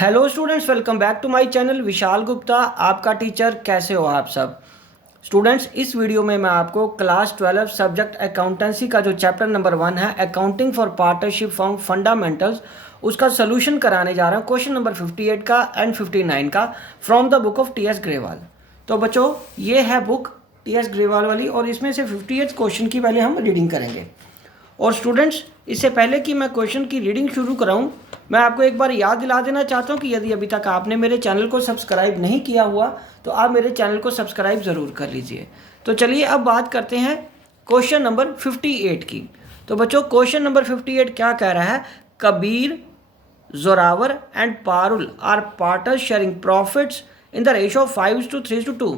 Hello students, welcome back to my channel. Vishal Gupta आपका teacher. कैसे हो आप सब स्टूडेंट्स? इस वीडियो में मैं आपको क्लास 12 सब्जेक्ट अकाउंटेंसी का जो चैप्टर नंबर 1 है, accounting for partnership firm fundamentals, उसका सोल्यूशन कराने जा रहा हूँ। क्वेश्चन नंबर 58 का एंड 59 का from the book of T.S.. Grewal. तो बच्चों, ये है बुक टी.एस. ग्रेवाल वाली और इसमें से 58 क्वेश्चन की पहले हम रीडिंग करेंगे। और स्टूडेंट्स, इससे पहले कि मैं क्वेश्चन की रीडिंग शुरू कराऊं, मैं आपको एक बार याद दिला देना चाहता हूं कि यदि अभी तक आपने मेरे चैनल को सब्सक्राइब नहीं किया हुआ तो आप मेरे चैनल को सब्सक्राइब ज़रूर कर लीजिए। तो चलिए अब बात करते हैं क्वेश्चन नंबर 58 की। तो बच्चों, क्वेश्चन नंबर 58 क्या कह रहा है? Kabir, Zorawar and Parul are partners sharing profits in the ratio of 5:3:2।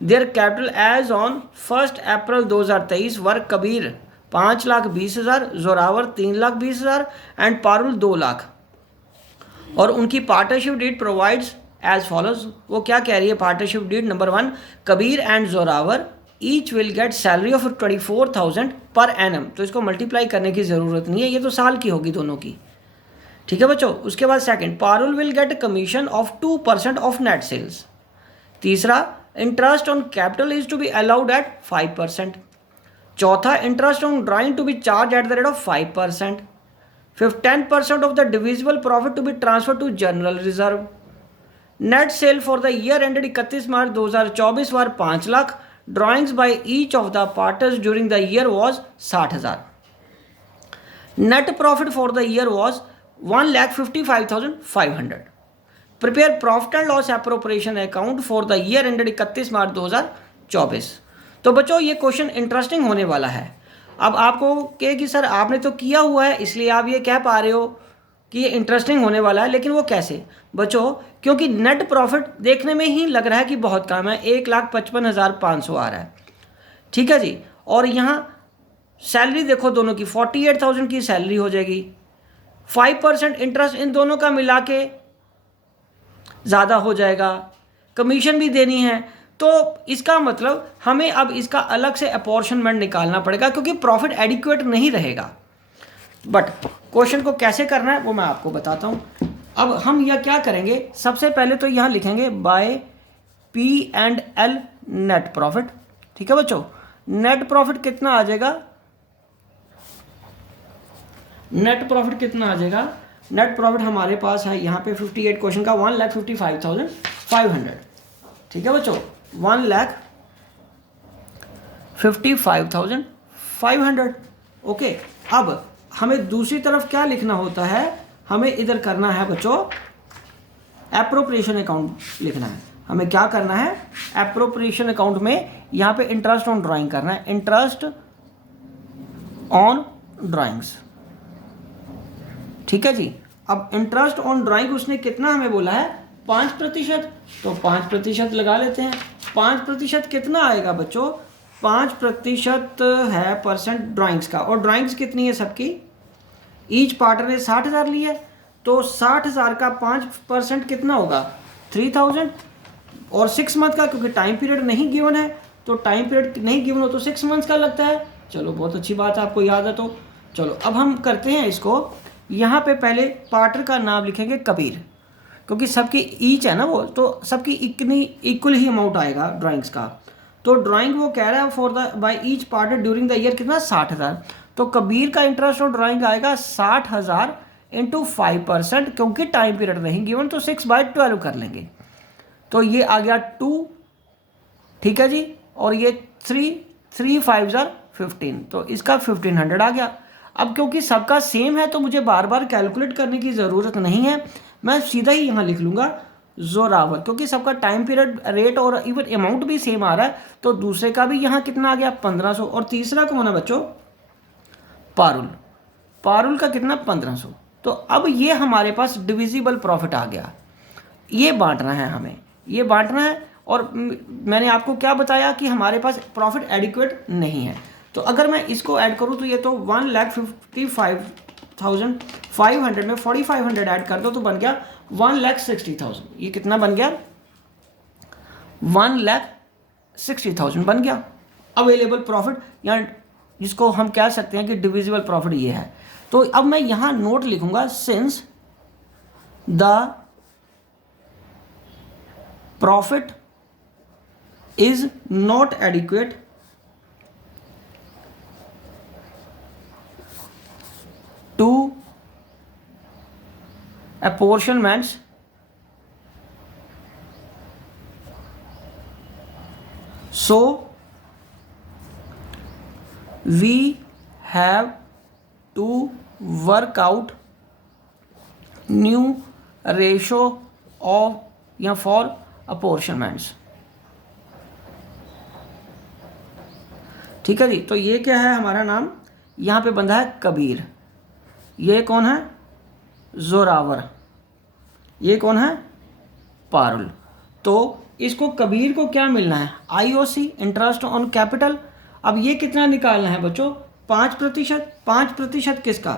Their capital as on 1 April 2023 were Kabir 5,20,000, Zorawar 3,20,000 and Parul 2 lakh. और उनकी partnership deed provides as follows. वो क्या कह रही है? Partnership deed number 1, Kabir and Zorawar each will get salary of 24,000 per annum. तो इसको multiply करने की ज़रूरत नहीं है, ये तो साल की होगी दोनों की। ठीक है बच्चों। उसके बाद second, Parul will get commission of 2% of net sales. तीसरा, interest on capital is to be allowed at 5%। चौथा, interest on drawing to be charge at the rate of 5%। Fifth, 10% of the divisible profit to be transfer to general reserve. Net sale for the year ended 31 March 2024 were 5 lakh. Drawings by each of the partners during the year was 60,000। Net profit for the year was 1,55,500। Prepare profit and loss appropriation account for the year ended 31 March 2024। तो बच्चों, ये question interesting होने वाला है। अब आपको कहे कि सर आपने तो किया हुआ है इसलिए आप ये कह पा रहे हो कि ये इंटरेस्टिंग होने वाला है, लेकिन वो कैसे? बच्चों, क्योंकि नेट प्रॉफिट देखने में ही लग रहा है कि बहुत कम है, 1,55,500 आ रहा है। ठीक है जी। और यहाँ सैलरी देखो दोनों की 48,000 की सैलरी हो जाएगी। 5% इंटरेस्ट इन दोनों का मिला के ज़्यादा हो जाएगा, कमीशन भी देनी है। तो इसका मतलब हमें अब इसका अलग से अपॉर्शनमेंट निकालना पड़ेगा क्योंकि प्रॉफिट एडिक्वेट नहीं रहेगा। बट क्वेश्चन को कैसे करना है वो मैं आपको बताता हूँ। अब हम यह क्या करेंगे, सबसे पहले तो यहाँ लिखेंगे बाय P&L नेट प्रॉफिट। ठीक है बच्चों। नेट प्रॉफिट कितना आ जाएगा? नेट प्रॉफिट कितना आ जाएगा? नेट प्रॉफिट हमारे पास है यहाँ पे 58 क्वेश्चन का 1,55,500। ठीक है बच्चों, 1,55,500। ओके। अब हमें दूसरी तरफ क्या लिखना होता है? हमें इधर करना है बच्चों एप्रोप्रिएशन अकाउंट लिखना है। हमें क्या करना है? एप्रोप्रिएशन अकाउंट में यहाँ पे इंटरेस्ट ऑन ड्राइंग करना है। Interest on drawings. ठीक है जी। अब इंटरेस्ट ऑन ड्राइंग उसने कितना हमें बोला है? 5%। तो 5% लगा लेते हैं। 5% कितना आएगा बच्चों? 5% है परसेंट ड्राइंग्स का। और ड्राइंग्स कितनी है सबकी? ईच पार्टनर ने 60,000 ली है, तो 60,000 का 5% कितना होगा? 3,000। और 6 मंथ का, क्योंकि टाइम पीरियड नहीं गिवन है, तो टाइम पीरियड नहीं गिवन हो तो 6 मंथ्स का लगता है। चलो, बहुत अच्छी बात है, आपको याद है। तो चलो अब हम करते हैं इसको। यहाँ पे पहले पार्टनर का नाम लिखेंगे कबीर, क्योंकि सबकी ईच है ना वो, तो सबकी इतनी इक्वल ही अमाउंट आएगा ड्राइंग्स का। तो ड्राइंग वो कह रहा है for the by each partner during the year कितना? 60,000। तो कबीर का इंटरेस्ट और ड्राइंग आएगा 60,000 इंटू 5%, क्योंकि टाइम पीरियड नहीं गिवन तो 6/12 कर लेंगे। तो ये आ गया 2। ठीक है जी। और ये 3 5 15, तो इसका 1,500 आ गया। अब क्योंकि सबका सेम है तो मुझे बार बार कैलकुलेट करने की ज़रूरत नहीं है, मैं सीधा ही यहाँ लिख लूँगा जोरावर, क्योंकि सबका टाइम पीरियड, रेट और इवन अमाउंट भी सेम आ रहा है। तो दूसरे का भी यहाँ कितना आ गया? 1,500। और तीसरा कौन है बच्चों? पारुल। पारुल का कितना? 1,500। तो अब ये हमारे पास डिविजिबल प्रॉफिट आ गया। ये बांटना है हमें, ये बांटना है। और मैंने आपको क्या बताया कि हमारे पास प्रॉफिट एडिक्वेट नहीं है। तो अगर मैं इसको ऐड करूँ तो ये तो 1,55,500 में 4,500 ऐड कर दो तो बन गया 1,60,000। ये कितना बन गया? 1,60,000 बन गया अवेलेबल प्रॉफिट, या जिसको हम कह सकते हैं कि डिविजिबल प्रॉफिट ये है। तो अब मैं यहाँ नोट लिखूंगा, since the profit is not adequate to apportionments so we have to work out new ratio of या for apportionments। ठीक है जी। तो ये क्या है हमारा नाम, यहाँ पे बंधा है कबीर, ये कौन है जोरावर, ये कौन है पारुल। तो इसको कबीर को क्या मिलना है, आईओसी इंटरेस्ट ऑन कैपिटल। अब ये कितना निकालना है बच्चों, 5%। 5% किसका,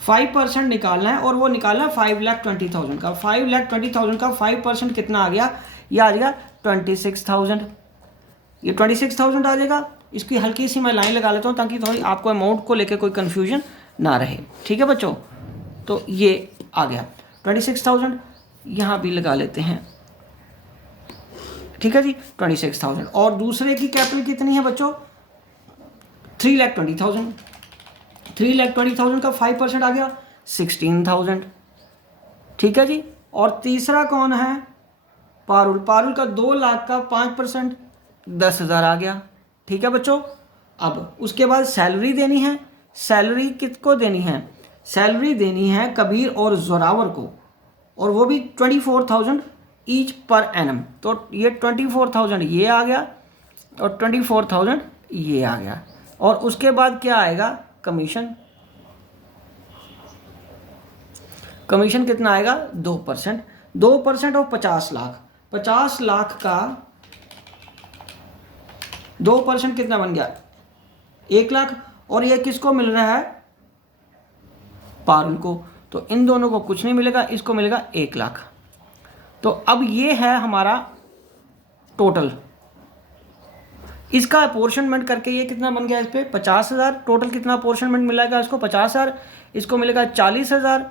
5% निकालना है, और वो निकालना है 5,20,000 का। 5,20,000 का 5% कितना आ गया, ये आ जाएगा 26,000। ये 26,000 आ जाएगा। इसकी हल्की सी मैं लाइन लगा लेता हूँ ताकि थोड़ी आपको अमाउंट को लेकर कोई कन्फ्यूजन ना रहे। ठीक है बच्चों, तो ये आ गया 26,000, यहाँ भी लगा लेते हैं। ठीक है जी, 26,000। और दूसरे की कैपिटल कितनी है बच्चों, 3,20,000। 3,20,000 का 5% आ गया 16,000। ठीक है जी। और तीसरा कौन है, पारुल। पारुल का 2 लाख का 5% 10,000 आ गया। ठीक है बच्चों। अब उसके बाद सैलरी देनी है। सैलरी किसको देनी है, सैलरी देनी है कबीर और जोरावर को, और वो भी 24,000 ईच पर एनम। तो ये 24,000 ये आ गया और 24,000 ये आ गया। और उसके बाद क्या आएगा, कमीशन। कमीशन कितना आएगा, 2%। 2% ऑफ 50 लाख। 50 लाख का 2% कितना बन गया, 1 लाख। और ये किसको मिल रहा है, पारुल को। तो इन दोनों को कुछ नहीं मिलेगा, इसको मिलेगा 1 लाख। तो अब ये है हमारा टोटल। इसका अपोर्शनमेंट करके ये कितना बन गया, इस पे 50,000। टोटल कितना अपोर्शनमेंट मिलेगा इसको, 50,000। इसको मिलेगा 40,000,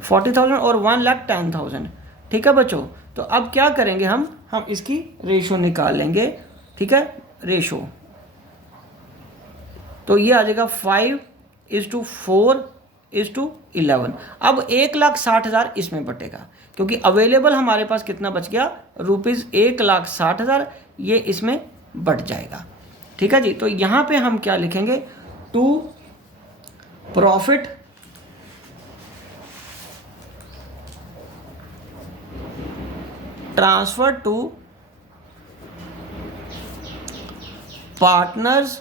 40,000 और 1,10,000। ठीक है बच्चों। तो अब क्या करेंगे हम इसकी रेशो निकाल लेंगे। ठीक है, रेशो तो ये आ जाएगा 5:4:11। अब 1,60,000 इसमें बटेगा, क्योंकि अवेलेबल हमारे पास कितना बच गया, ₹1,60,000। ये इसमें बट जाएगा। ठीक है जी। तो यहाँ पे हम क्या लिखेंगे, to profit transfer to partners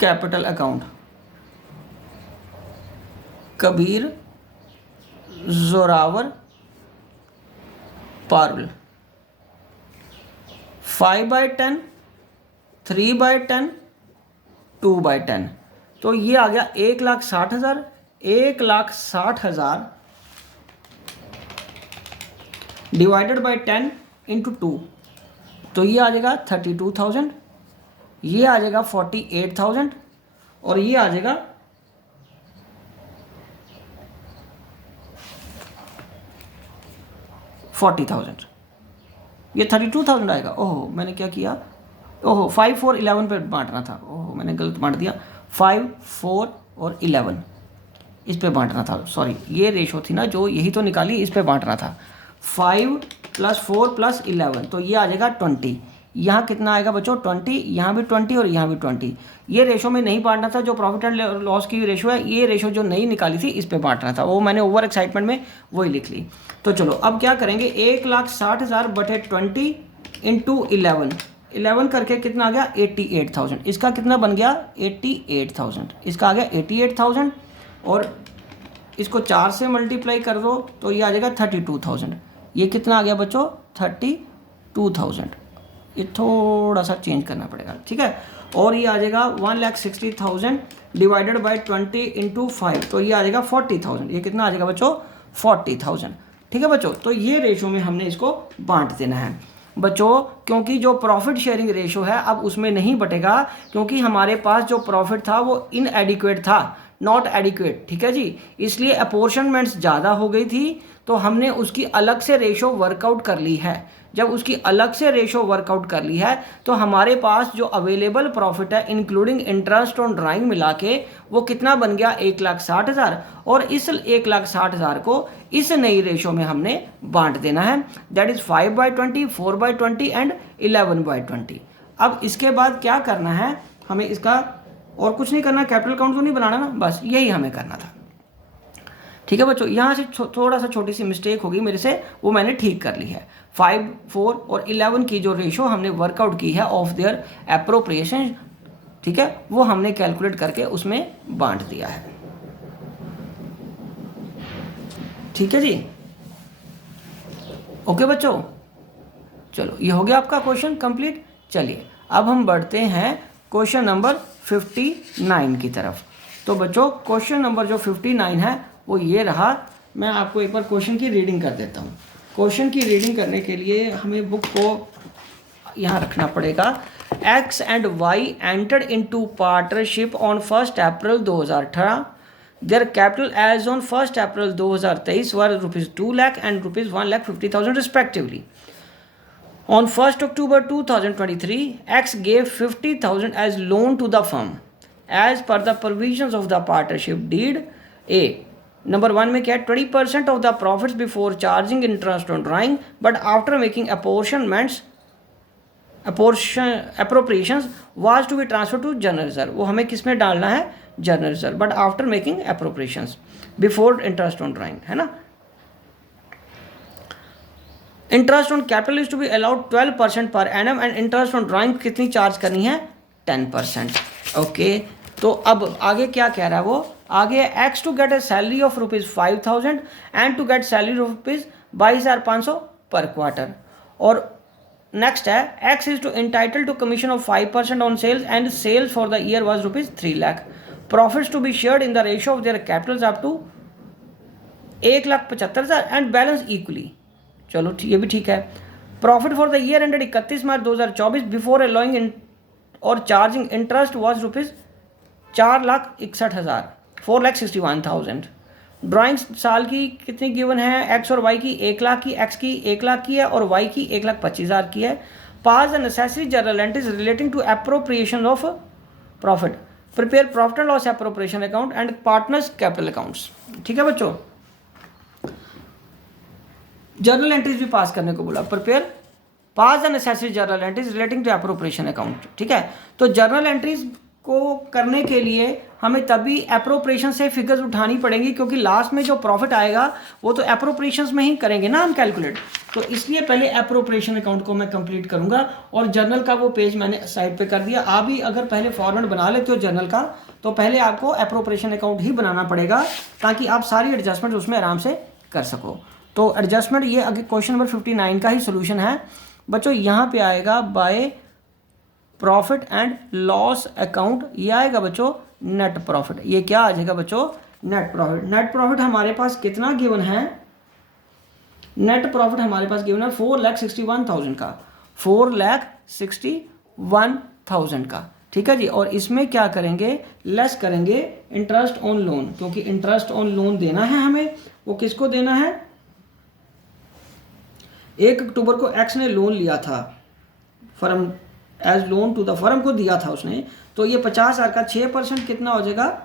capital account, Kabir, Zorawar, Parul. 5/10, 3/10, 2/10। तो ये आ गया 1,60,000। 1,60,000 डिवाइडेड बाई 10 इंटू 2, तो ये आ जाएगा 32,000। ये आ जाएगा 48,000 और ये आ जाएगा 40,000। ये 32,000 आएगा। ओहो मैंने क्या किया, ओहो 5, 4, 11 पे बांटना था। ओहो मैंने गलत बांट दिया। 5, 4 और 11 इस पे बांटना था। सॉरी, ये रेशो थी ना जो, यही तो निकाली, इस पे बांटना था। 5 + 4 + 11, तो ये आ जाएगा 20। यहाँ कितना आएगा बच्चों, 20। यहाँ भी 20 और यहाँ भी 20। ये रेशो में नहीं बांटना था, जो प्रॉफिट एंड लॉस की रेशो है, ये रेशो जो नहीं निकाली थी इस पे बांटना था। वो मैंने ओवर एक्साइटमेंट में वही लिख ली। तो चलो अब क्या करेंगे, 1,60,000 बटे 20 इंटू 11 करके कितना आ गया, 88,000। इसका कितना बन गया, 88,000। इसका आ गया 88,000 और इसको 4 से मल्टीप्लाई कर दो तो ये आ जाएगा 32,000। ये कितना आ गया बच्चों, 32,000। ये थोड़ा सा चेंज करना पड़ेगा, ठीक है। और ये आ जाएगा 1,60,000 डिवाइडेड बाई 20 इंटू 5, तो ये आ जाएगा 40,000। ये कितना आ जाएगा बच्चों, 40,000। ठीक है बच्चों। तो ये रेशो में हमने इसको बांट देना है बच्चों, क्योंकि जो प्रॉफिट शेयरिंग रेशो है अब उसमें नहीं बटेगा, क्योंकि हमारे पास जो प्रॉफिट था वो इनएडिक्वेट था। नॉट एडिक्वेट, ठीक है जी। इसलिए अपोर्शनमेंट्स ज़्यादा हो गई थी, तो हमने उसकी अलग से रेशो वर्कआउट कर ली है। जब उसकी अलग से रेशो वर्कआउट कर ली है तो हमारे पास जो अवेलेबल प्रॉफिट है इंक्लूडिंग इंटरेस्ट ऑन ड्राइंग मिला के वो कितना बन गया, 1,60,000। और इस 1,60,000 को इस नई रेशो में हमने बांट देना है, दैट इज 5/20, 4/20 एंड 11/20। अब इसके बाद क्या करना है हमें, इसका और कुछ नहीं करना, कैपिटल अकाउंट तो नहीं बनाना ना, बस यही हमें करना था। ठीक है बच्चों, यहाँ से थोड़ा सा छोटी सी मिस्टेक होगी मेरे से, वो मैंने ठीक कर ली है। 5, 4 और 11 की जो रेशो हमने वर्कआउट की है ऑफ देयर एप्रोप्रिएशन, ठीक है, वो हमने कैलकुलेट करके उसमें बांट दिया है। ठीक है जी, ओके बच्चों, चलो ये हो गया आपका क्वेश्चन कंप्लीट। चलिए अब हम बढ़ते हैं क्वेश्चन नंबर 59 की तरफ। तो बच्चों क्वेश्चन नंबर जो 59 है वो ये रहा। मैं आपको एक बार क्वेश्चन की रीडिंग कर देता हूँ। क्वेश्चन की रीडिंग करने के लिए हमें बुक को यहाँ रखना पड़ेगा। X and Y entered into partnership on 1st April 2018. Their capital as on 1st April 2023 were rupees 2 lakh and rupees 1,50,000 respectively. On 1st October 2023, X gave 50,000 as loan to the firm as per the provisions of the partnership deed. A. Number 1 में क्या है, 20% of the profits before charging interest on drawing, but after making appropriations was to be transferred to general reserve. वो हमें किस में डालना है, general reserve, but after making appropriations before interest on drawing, है ना। Interest on capital is to be allowed 12% per annum and interest on drawing कितनी charge करनी है, 10%। ओके, तो अब आगे क्या कह रहा है वो, आगे X to get a salary of ₹5,000 and to get salary of ₹22,500 per quarter. और नेक्स्ट है X is to entitle to commission of 5% on sales and sales for the year was ₹3 lakh. Profits to be shared in the ratio of their capitals up to 1,75,000 and balance equally. चलो ये भी ठीक है। Profit for the year ended 31 March 2024 before allowing और charging interest was ₹4,61,000, 4,61,000। Drawing साल की कितनी given है, एक्स और वाई की 1 लाख की, एक्स की 1 लाख की है और वाई की 1,25,000 की है। Pass the necessary journal entries relating to appropriation of profit, prepare profit and loss appropriation account and partners capital accounts. ठीक है बच्चों, जर्नल एंट्रीज भी पास करने को बोला, prepare pass the necessary journal entries relating to appropriation account. ठीक है, तो जर्नल एंट्रीज को करने के लिए हमें तभी एप्रोप्रिएशन से फिगर्स उठानी पड़ेंगी, क्योंकि लास्ट में जो प्रॉफिट आएगा वो तो एप्रोप्रिएशंस में ही करेंगे ना हम कैलकुलेट। तो इसलिए पहले एप्रोप्रिएशन अकाउंट को मैं कंप्लीट करूंगा और जर्नल का वो पेज मैंने साइड पे कर दिया। आप भी अगर पहले फॉर्मेट बना लेते हो जर्नल का तो पहले आपको एप्रोप्रिएशन अकाउंट ही बनाना पड़ेगा, ताकि आप सारी एडजस्टमेंट उसमें आराम से कर सको। तो एडजस्टमेंट ये आगे क्वेश्चन नंबर 59 का ही सोल्यूशन है बच्चों। यहाँ पे आएगा by profit and loss account, ये आएगा बच्चों नेट प्रॉफिट। ये क्या आ जाएगा बच्चों, नेट प्रॉफिट। नेट प्रॉफिट हमारे पास कितना गिवन है, नेट प्रॉफिट हमारे पास गिवन है 4,61,000 का, 4,61,000 का। ठीक है जी, और इसमें क्या करेंगे, लेस करेंगे इंटरेस्ट ऑन लोन, क्योंकि इंटरेस्ट ऑन लोन देना है हमें। वो किसको देना है, 1 अक्टूबर को एक्स ने लोन लिया था, firm as loan to the firm को दिया था उसने, तो ये 50,000 का 6% कितना हो जाएगा,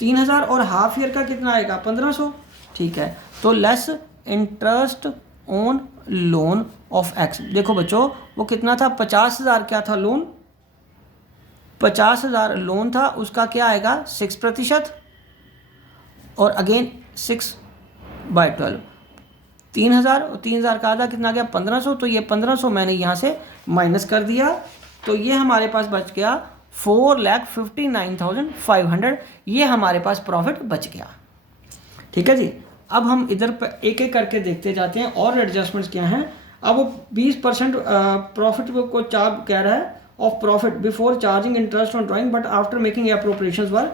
3,000 और हाफ ईयर का कितना आएगा, 1,500। ठीक है, तो less interest on loan of x. देखो बच्चों वो कितना था, 50,000 क्या था लोन, 50,000 लोन था, उसका क्या आएगा 6% और अगेन 6/12, 3,000 और 3,000 का आधा कितना आ गया 1,500। तो ये 1,500 मैंने यहाँ से माइनस कर दिया, तो ये हमारे पास बच गया 4,59,500। ये हमारे पास प्रॉफिट बच गया। ठीक है जी, अब हम इधर एक एक करके देखते जाते हैं और एडजस्टमेंट्स क्या हैं। अब वो 20% प्रॉफिट को चार्ज कह रहा है of profit before charging interest on drawing but after making appropriations were,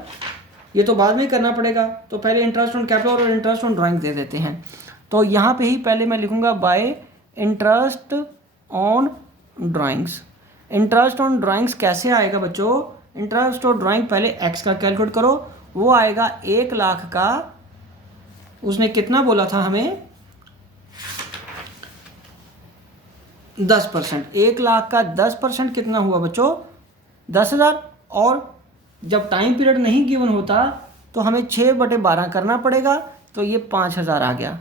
ये तो बाद में करना पड़ेगा। तो पहले इंटरेस्ट ऑन कैपिटल और इंटरेस्ट ऑन ड्राइंग दे देते हैं। तो यहाँ पे ही पहले मैं लिखूंगा by interest on drawings. Interest on drawings कैसे आएगा बच्चों, इंटरेस्ट ऑन ड्राइंग पहले एक्स का कैलकुलेट करो, वो आएगा 1 लाख का, उसने कितना बोला था हमें 10%। 1 लाख का 10% कितना हुआ बच्चों 10,000। और जब टाइम पीरियड नहीं गिवन होता तो हमें 6/12 करना पड़ेगा, तो ये 5,000 आ गया।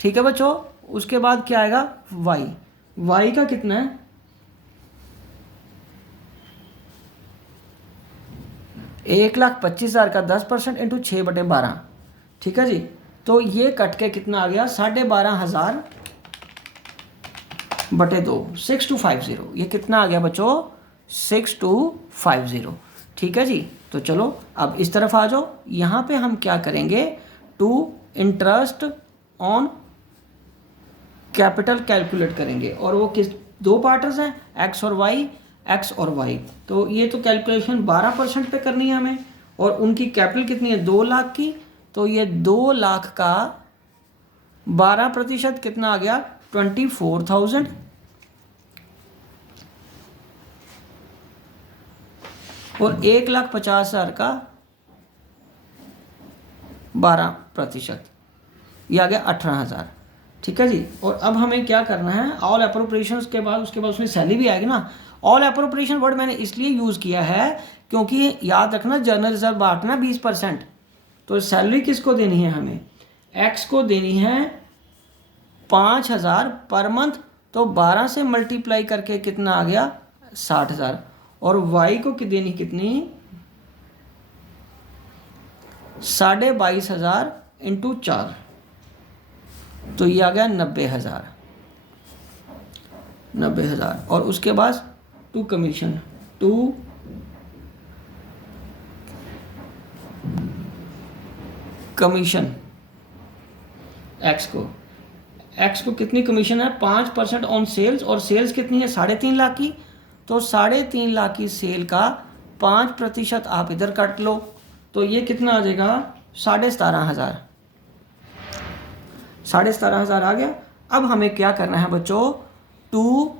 ठीक है बच्चों। उसके बाद क्या आएगा वाई का कितना है 1,25,000 का 10% इंटू 6/12। ठीक है जी। तो ये कट के कितना आ गया 12,500 बटे 2 6250। ये कितना आ गया बच्चों 6250। ठीक है जी। तो चलो अब इस तरफ आ जाओ। यहाँ पे हम क्या करेंगे to interest on capital calculate करेंगे, और वो किस 2 पार्टर्स हैं एक्स और वाई। तो ये तो कैलकुलेशन 12% पे करनी है हमें, और उनकी कैपिटल कितनी है 2 लाख की। तो ये 2 लाख का 12% कितना आ गया 24,000। और 1,50,000 का 12%, ये आ गया 18,000। ठीक है जी। और अब हमें क्या करना है ऑल अप्रोप्रिएशंस के बाद, उसके बाद उसमें सैलरी भी आएगी ना। ऑल अप्रोप्रिएशन वर्ड मैंने इसलिए यूज़ किया है क्योंकि याद रखना जनरल रिजर्व बांटना 20%। तो सैलरी किसको देनी है हमें एक्स को देनी है 5,000 पर मंथ। तो 12 से मल्टीप्लाई करके कितना आ गया 60,000। और वाई को देनी कितनी 22,500 इंटू 4, तो ये आ गया 90,000। और उसके बाद टू कमीशन एक्स को कितनी कमीशन है 5% ऑन सेल्स, और सेल्स कितनी है 3.5 लाख की। तो 3.5 लाख की सेल का 5% आप इधर काट लो, तो ये कितना आ जाएगा 17,500। 17,500 आ गया। अब हमें क्या करना है बच्चों टू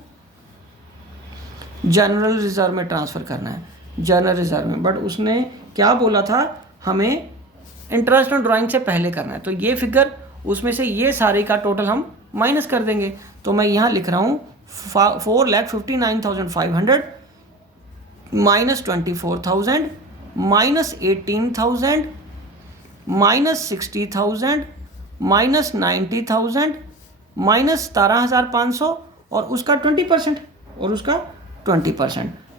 जनरल रिजर्व में ट्रांसफ़र करना है, जनरल रिजर्व में। बट उसने क्या बोला था हमें इंटरेस्ट ऑन ड्राइंग से पहले करना है। तो ये फिगर उसमें से ये सारे का टोटल हम माइनस कर देंगे। तो मैं यहाँ लिख रहा हूँ 4,59,500 minus 24,000 minus 18,000 minus 60,000 minus 90,000 minus 17,500 और उसका 20%।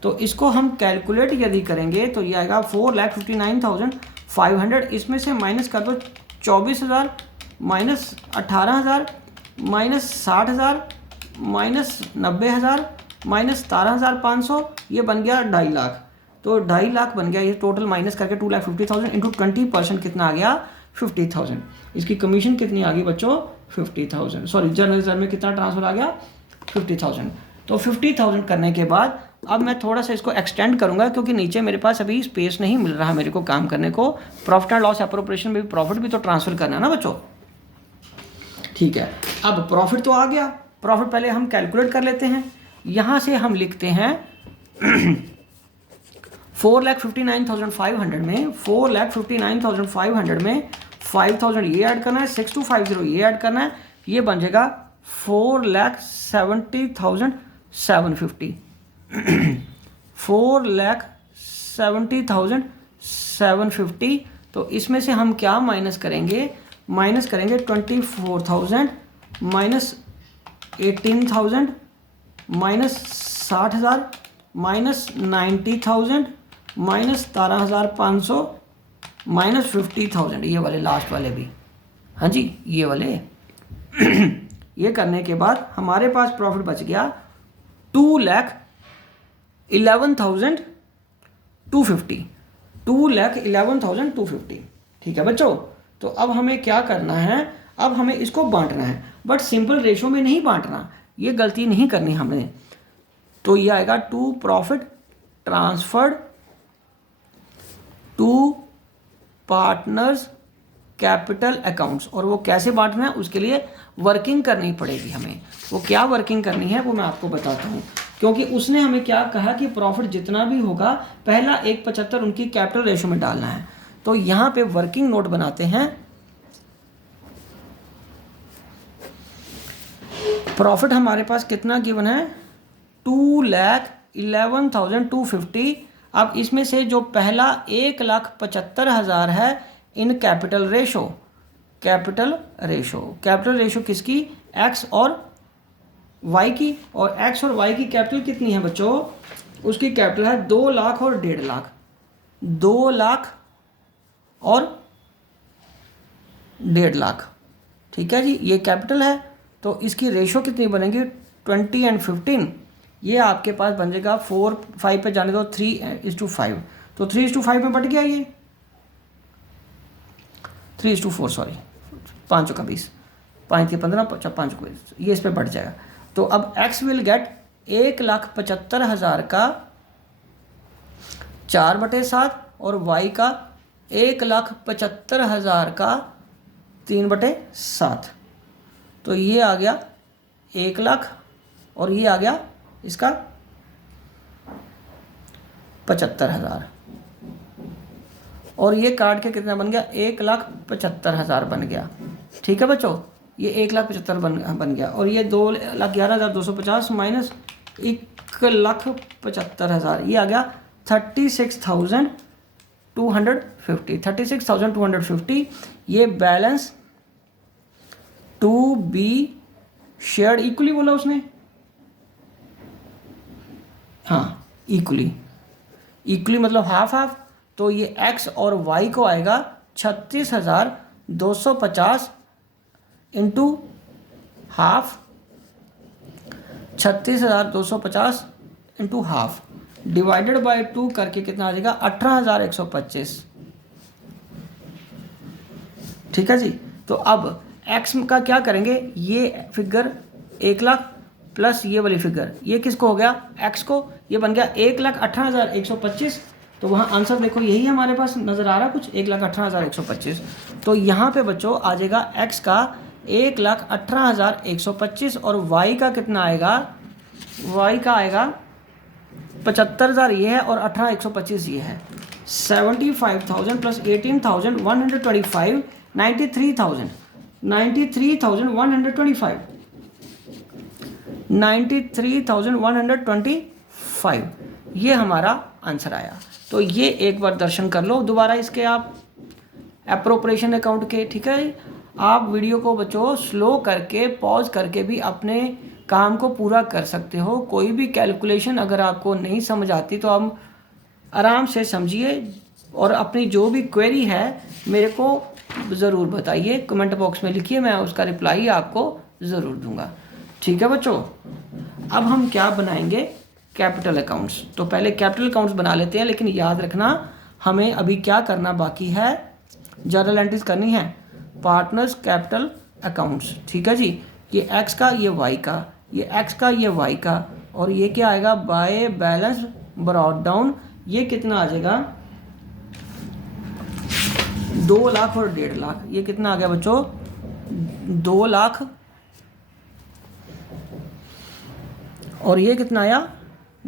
तो इसको हम कैलकुलेट यदि करेंगे तो ये आएगा 4,59,500। इसमें से माइनस कर दो 24,000 माइनस 18,000 माइनस 60,000 माइनस 90,000 माइनस 17,500, ये बन गया 2.5 लाख। तो 2.5 लाख बन गया ये टोटल, माइनस करके 2,50,000 इंटू 20% कितना आ गया 50,000। इसकी कमीशन कितनी आ गई बच्चों 50,000। सॉरी जनरल रिजर्व में कितना ट्रांसफर आ गया 50,000। तो 50,000 करने के बाद अब मैं थोड़ा सा इसको एक्सटेंड करूंगा क्योंकि नीचे मेरे पास अभी स्पेस नहीं मिल रहा मेरे को काम करने को। प्रॉफिट एंड लॉस एप्रोप्रिएशन में भी प्रॉफिट भी तो ट्रांसफर करना है ना बच्चों। ठीक है, अब प्रॉफिट तो आ गया। प्रॉफिट पहले हम कैलकुलेट कर लेते हैं। यहाँ से हम लिखते हैं 4,59,500 में 4,59,500 में 5,000 ये ऐड करना है, 6250 ये ऐड करना है, ये बन जाएगा 4,70,750 4,70,750। तो इसमें से हम क्या माइनस करेंगे 24,000 minus 18,000 minus 60,000 minus 90,000 minus 17,500 minus 50,000, ये वाले लास्ट वाले भी, हाँ जी ये वाले। ये करने के बाद हमारे पास प्रॉफिट बच गया 2,11,250 2,11,250। ठीक है बच्चों। तो अब हमें क्या करना है, अब हमें इसको बांटना है, बट सिंपल रेशो में नहीं बांटना, ये गलती नहीं करनी हमने। तो ये आएगा to profit transferred to partners capital accounts. और वो कैसे बांटना है उसके लिए वर्किंग करनी पड़ेगी हमें। वो क्या वर्किंग करनी है वो मैं आपको बताता हूँ, क्योंकि उसने हमें क्या कहा कि प्रॉफिट जितना भी होगा पहला 1.75 उनकी कैपिटल रेशो में डालना है। तो यहाँ पे वर्किंग नोट बनाते हैं। प्रॉफिट हमारे पास कितना गिवन है, 2,11,250। अब इसमें से जो पहला 1,75,000 है in capital ratio, capital ratio किसकी, एक्स और वाई की, और एक्स और वाई की कैपिटल कितनी है बच्चों, उसकी कैपिटल है 2 लाख और 1.5 लाख, 2 लाख और 1.5 लाख। ठीक है जी, ये कैपिटल है, तो इसकी रेशो कितनी बनेगी, 20 और 15। ये आपके पास बन जाएगा 4, 5 पे जाने दो, 3:5, तो 3:5 में बट गया ये, 3:4 सॉरी, 5 का 20, 5 के 15, 5 को ये इस पे बढ़ जाएगा। तो अब x विल गेट 1,75,000 का 4/7 और y का 1,75,000 का 3/7। तो ये आ गया 1 लाख और ये आ गया इसका 75,000, और ये काट के कितना बन गया, 1,75,000 बन गया। ठीक है बच्चों, ये 1,75,000 बन गया, और ये 2,11,250 माइनस 1,75,000, ये आ गया 36,250। ये balance to be shared equally बोला उसने, हाँ इक्वली मतलब हाफ हाफ। तो ये x और y को आएगा 36,250 into half, 36,250 into half divided by 2 करके कितना आ जाएगा, 18,125। ठीक है जी, तो अब x का क्या करेंगे, ये फिगर 1 लाख प्लस ये वाली फिगर, ये किसको हो गया, x को, ये बन गया 1,18,125। तो वहाँ आंसर देखो यही हमारे पास नज़र आ रहा कुछ, 1,18,125। तो यहाँ पे बच्चों आ जाएगा x का 1,18,125 और y का कितना आएगा, y का आएगा 75,000 ये है और 18,125 ये है। 75,000 प्लस 18,125, 93,125, 93,125, ये हमारा आंसर आया। तो ये एक बार दर्शन कर लो दोबारा इसके आप एप्रोप्रिएशन अकाउंट के। ठीक है, आप वीडियो को बच्चों स्लो करके पॉज करके भी अपने काम को पूरा कर सकते हो। कोई भी कैलकुलेशन अगर आपको नहीं समझ आती तो आप आराम से समझिए और अपनी जो भी क्वेरी है मेरे को ज़रूर बताइए, कमेंट बॉक्स में लिखिए, मैं उसका रिप्लाई आपको ज़रूर दूंगा। ठीक है बच्चों, अब हम क्या बनाएंगे, कैपिटल अकाउंट्स। तो पहले कैपिटल अकाउंट्स बना लेते हैं, लेकिन याद रखना हमें अभी क्या करना बाकी है, जर्नल एंट्रीज करनी है, पार्टनर्स कैपिटल अकाउंट्स। ठीक है जी, ये x का, ये y का, ये x का, ये y का, और ये क्या आएगा, बाय बैलेंस ब्रॉट डाउन। ये कितना आ जाएगा, 2 लाख और 1.5 लाख। ये कितना आ गया बच्चों, 2 लाख और ये कितना आया,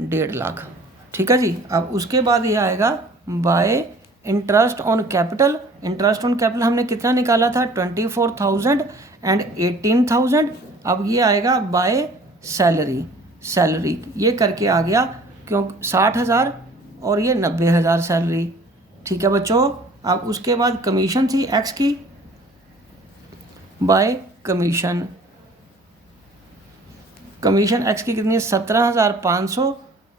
1.5 लाख। ठीक है जी, अब उसके बाद ये आएगा bye interest on capital. Interest on capital हमने कितना निकाला था, 24,000 एंड 18,000। अब ये आएगा बाय सैलरी, ये करके आ गया क्यों, 60,000 और ये 90,000 सैलरी। ठीक है बच्चों, अब उसके बाद कमीशन थी एक्स की, बाय कमीशन एक्स की कितनी है, 17,500।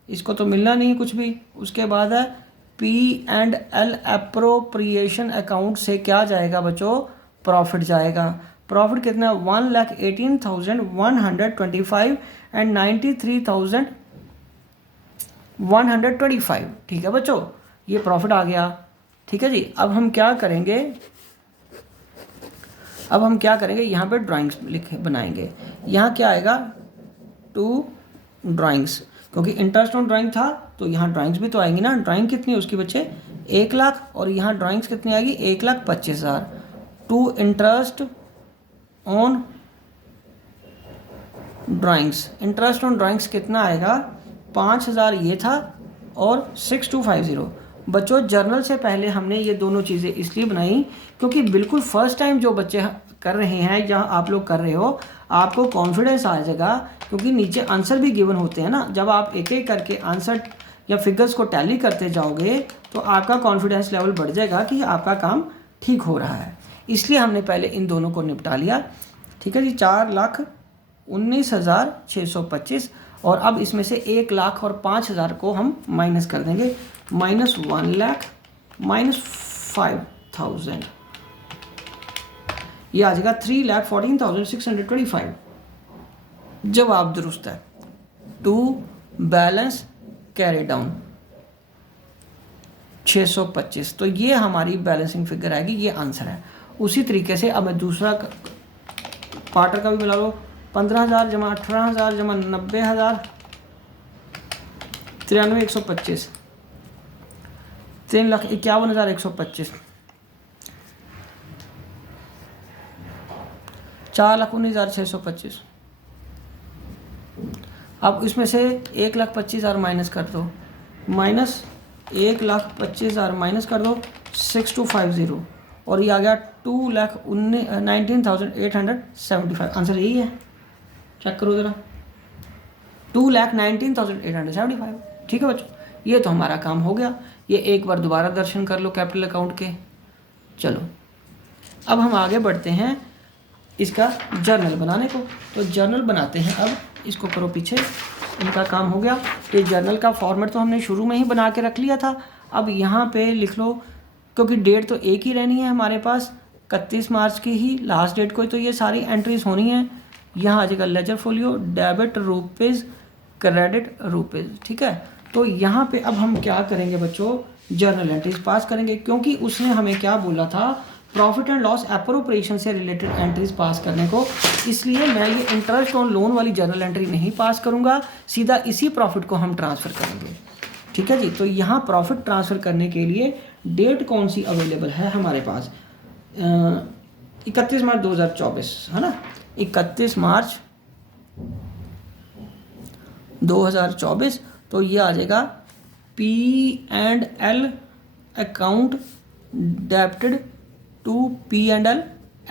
इसको तो मिलना नहीं कुछ भी। उसके बाद है P&L एप्रोप्रिएशन अकाउंट से क्या जाएगा बच्चों, प्रॉफिट जाएगा। प्रॉफिट कितना, 1,18,125 एंड 93,125। ठीक है बच्चों, ये प्रॉफिट आ गया। ठीक है जी, अब हम क्या करेंगे, यहाँ पे ड्राइंग्स बनाएंगे। यहाँ क्या आएगा, 2 ड्राइंग्स, क्योंकि इंटरेस्ट ऑन ड्राइंग था तो यहाँ ड्राइंग्स भी तो आएंगी ना। ड्राइंग कितनी है उसकी बच्चे, 1 लाख, और यहाँ ड्राइंग्स कितनी आएगी, 1,25,000। 2 इंटरेस्ट ऑन ड्राइंग्स कितना आएगा, 5,000 ये था और 6,250, बच्चों जर्नल से पहले हमने ये दोनों चीज़ें इसलिए बनाई क्योंकि बिल्कुल फर्स्ट टाइम जो बच्चे कर रहे हैं, जहाँ आप लोग कर रहे हो, आपको कॉन्फिडेंस आ जाएगा क्योंकि नीचे आंसर भी गिवन होते हैं ना। जब आप एक एक करके आंसर या फिगर्स को टैली करते जाओगे तो आपका कॉन्फिडेंस लेवल बढ़ जाएगा कि आपका काम ठीक हो रहा है। इसलिए हमने पहले इन दोनों को निपटा लिया। ठीक है जी, 4,19,625 और अब इसमें से 1,00,000 और 5,000 को हम माइनस कर देंगे। -1,00,000 -5,000, ये आ जाएगा 3,14,625। जवाब दुरुस्त है। टू बैलेंस कैरी डाउन 625, तो ये हमारी बैलेंसिंग फिगर आएगी, ये आंसर है। उसी तरीके से अब मैं दूसरा पार्टर का भी मिला लो। 15,000 जमा 18,000 जमा 90,000 93,125 3,51,125 4,19,625। अब इसमें से 1,25,000 माइनस कर दो, -1,25,000 माइनस कर दो 6250 और ये आ गया 2,19,875। आंसर यही है, चेक करो ज़रा, 2,19,875। ठीक है बच्चों, ये तो हमारा काम हो गया। ये एक बार दोबारा दर्शन कर लो कैपिटल अकाउंट के। चलो अब हम आगे बढ़ते हैं इसका जर्नल बनाने को। तो जर्नल बनाते हैं। अब इसको करो पीछे, इनका काम हो गया। ये जर्नल का फॉर्मेट तो हमने शुरू में ही बना के रख लिया था। अब यहाँ पे लिख लो, क्योंकि डेट तो एक ही रहनी है हमारे पास, 31 मार्च की ही लास्ट डेट को तो ये सारी एंट्रीज होनी है। यहाँ आ जाएगा ledger folio, debit rupees, credit rupees. ठीक है, तो यहाँ पे अब हम क्या करेंगे बच्चों, जर्नल एंट्रीज पास करेंगे, क्योंकि उसने हमें क्या बोला था, प्रॉफिट एंड लॉस एप्रोप्रिएशन से रिलेटेड एंट्रीज पास करने को। इसलिए मैं ये इंटरेस्ट ऑन लोन वाली जर्नल एंट्री नहीं पास करूँगा, सीधा इसी प्रॉफिट को हम ट्रांसफ़र करेंगे। ठीक है जी, तो यहाँ प्रॉफिट ट्रांसफ़र करने के लिए डेट कौन सी अवेलेबल है हमारे पास, 31 मार्च 2024 है ना। 31 मार्च 2024, तो ये आ जाएगा P&L account debited to P&L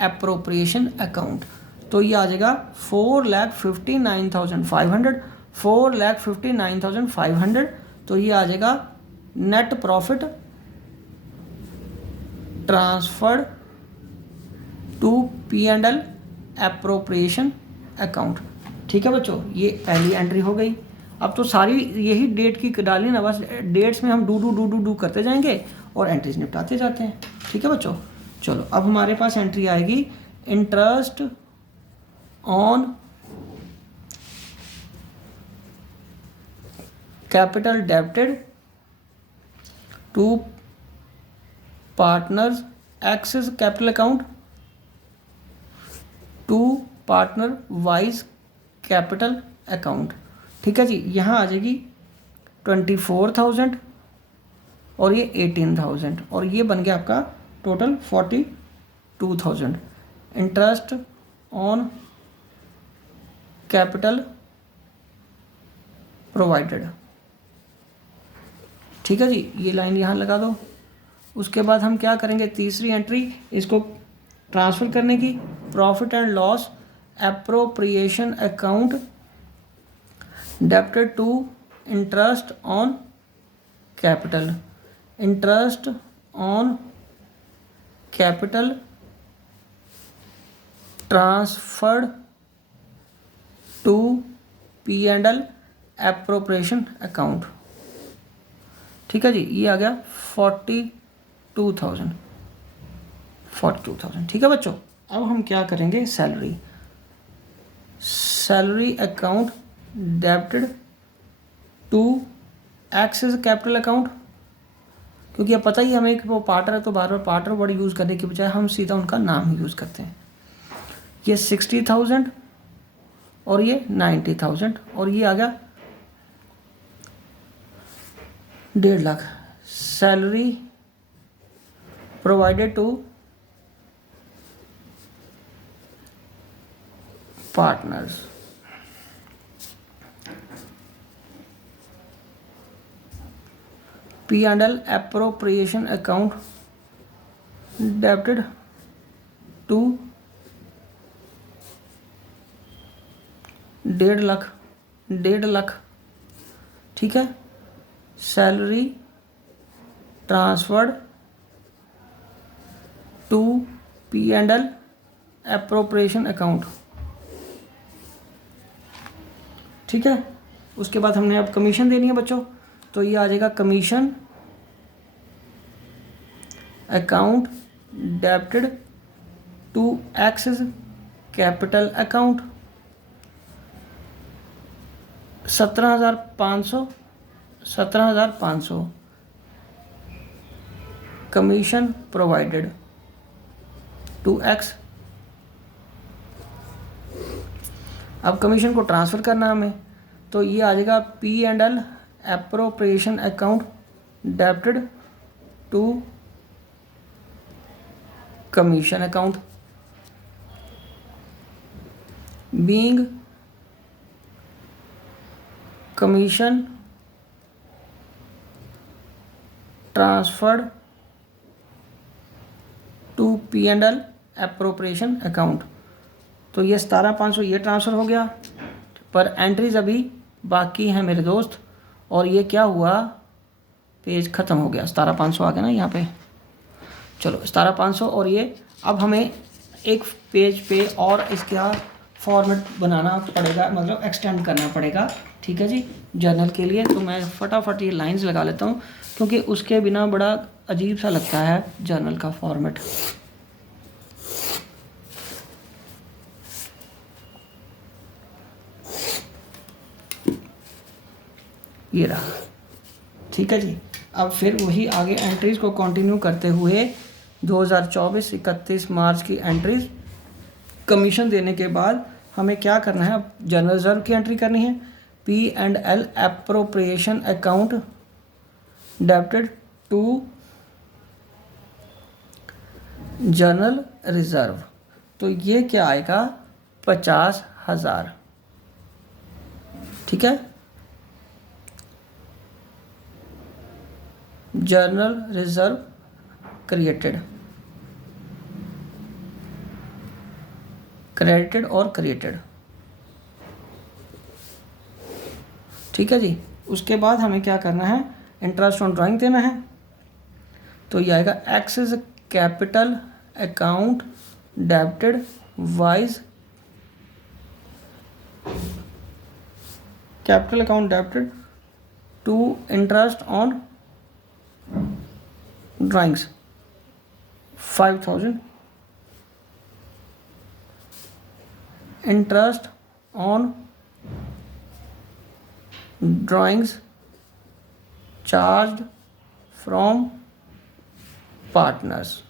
appropriation account. तो ये आ जाएगा 4,59,500, 4,59,500। तो ये आ जाएगा net profit transferred to P&L appropriation account. ठीक है बच्चों, ये पहली एंट्री हो गई। अब तो सारी यही डेट की डाली ना, बस डेट्स में हम डू करते जाएंगे और एंट्रीज निपटाते जाते हैं। ठीक है बच्चों, चलो अब हमारे पास एंट्री आएगी interest on capital debited to partners X's capital account to partner wise capital account. ठीक है जी, यहाँ आ जाएगी 24,000 और ये 18,000 और ये बन गया आपका total 42,000। Interest on capital provided. ठीक है जी, ये लाइन यहाँ लगा दो। उसके बाद हम क्या करेंगे, तीसरी एंट्री इसको ट्रांसफ़र करने की, profit and loss appropriation account debited to interest on capital, interest on capital transferred to P&L appropriation account. ठीक है जी, ये आ गया 42,000। ठीक है बच्चों, अब हम क्या करेंगे, salary account debited to X's capital account. क्योंकि अब पता ही हमें कि वो पार्टनर है, तो बार बार पार्टनर वर्ड यूज़ करने के बजाय हम सीधा उनका नाम ही यूज़ करते हैं। ये 60,000 और ये 90,000 और ये आ गया 1.5 lakh. Salary provided to partners, P and L appropriation account debited to 1.5 lakh, ठीक है। Salary transferred to P and L appropriation account, ठीक है। उसके बाद हमने अब कमीशन देनी है बच्चों, तो ये आ जाएगा commission account debited to X's capital account 17,500 commission provided to X. अब कमीशन को ट्रांसफ़र करना हमें, तो ये आ जाएगा P and L appropriation account debited to commission account being commission transferred to P and L appropriation account. तो ये 17,500 ये ट्रांसफ़र हो गया, पर एंट्रीज अभी बाकी हैं मेरे दोस्त। और ये क्या हुआ, पेज ख़त्म हो गया, 17,500 आ गया ना यहाँ पे। चलो 17,500, और ये अब हमें एक पेज पे और इसका फॉर्मेट बनाना पड़ेगा, मतलब एक्सटेंड करना पड़ेगा, ठीक है जी, जर्नल के लिए। तो मैं फटाफट ये लाइंस लगा लेता हूँ, क्योंकि उसके बिना बड़ा अजीब सा लगता है जर्नल का फॉर्मेट। ये रहा, ठीक है जी। अब फिर वही आगे एंट्रीज़ को कंटिन्यू करते हुए 2024-31 मार्च की एंट्रीज कमीशन देने के बाद हमें क्या करना है, अब जनरल रिजर्व की एंट्री करनी है। P and L appropriation account debited to general reserve, तो ये क्या आएगा, 50,000, ठीक है। जर्नल रिजर्व क्रिएटेड, क्रेडिटेड और क्रिएटेड, ठीक है जी। उसके बाद हमें क्या करना है, इंटरेस्ट ऑन ड्राइंग देना है। तो ये आएगा X's capital account debited Y's capital account debited to interest on drawings 5,000, interest on drawings charged from partners.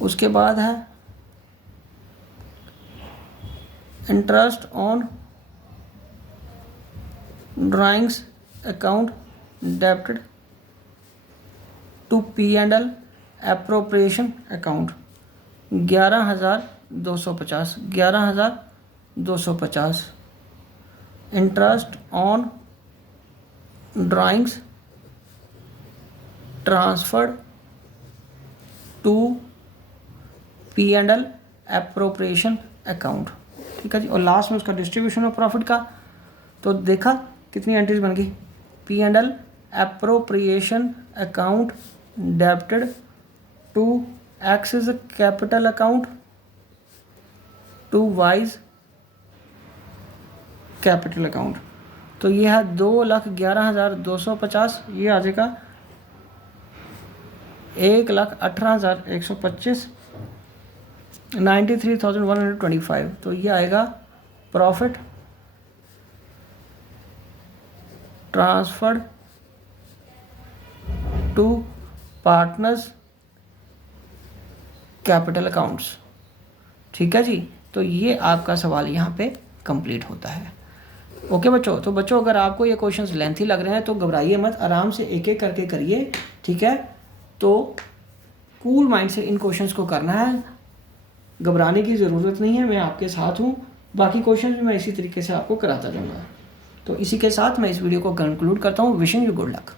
उसके बाद है interest on drawings account debited to P and L appropriation account 11,250 interest on drawings transferred to P and L appropriation account, ठीक है जी। और last में उसका distribution of profit का, तो देखा कितनी एंट्रीज बन गई, P and L appropriation account debited to X's capital account to Y's capital account. तो ये है 2,11,250, ये आ जाएगा 1,18,125, 93,125। तो ये आएगा profit transferred to partners capital accounts, ठीक है जी। तो ये आपका सवाल यहाँ पे कंप्लीट होता है। ओके बच्चों, तो बच्चों अगर आपको ये क्वेश्चंस लेंथी लग रहे हैं तो घबराइए मत, आराम से एक एक करके करिए, ठीक है। तो कूल माइंड से इन क्वेश्चंस को करना है, घबराने की ज़रूरत नहीं है, मैं आपके साथ हूँ। बाकी क्वेश्चंस भी मैं इसी तरीके से आपको कराता जाऊँगा। तो इसी के साथ मैं इस वीडियो को कंक्लूड करता हूँ। Wishing you good luck.